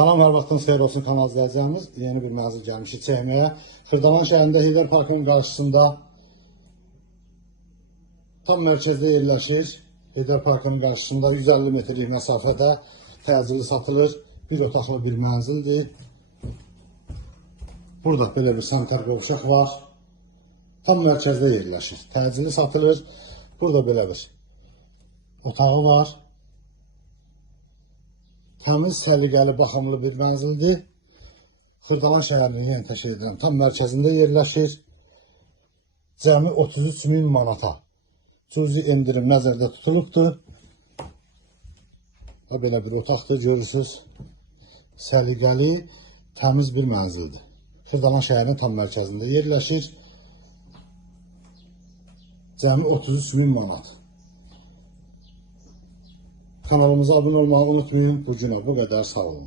Salam, hər vaxtınız xeyir olsun kanal izləyəcəyimiz. Yeni bir mənzil gəlmişik çəkməyə. Xırdalan şəhərində Heydər Parkının qarşısında tam mərkəzdə yerləşir. Heydər Parkının qarşısında 150 metrlik məsafədə təcili satılır. Bir otaqlı bir mənzildir. Burada belə bir sanitar qovşaq var. Tam mərkəzdə yerləşir. Təcili satılır. Burada belə bir otağı var. Təmiz, səliqəli, baxımlı bir mənzildir. Xırdalan şəhərinin yeni təşkil edirəm. Tam mərkəzində yerləşir. Cəmi 33.000 manata. Cüzi endirim nəzərdə tutulubdur. Belə bir otaqdır, görürsünüz. Səliqəli, təmiz bir mənzildir. Xırdalan şəhərinin tam mərkəzində yerləşir. Cəmi 33.000 manat. Kanalımıza abunə olmağı unutmayın. Bu günə bu qədər, sağ olun.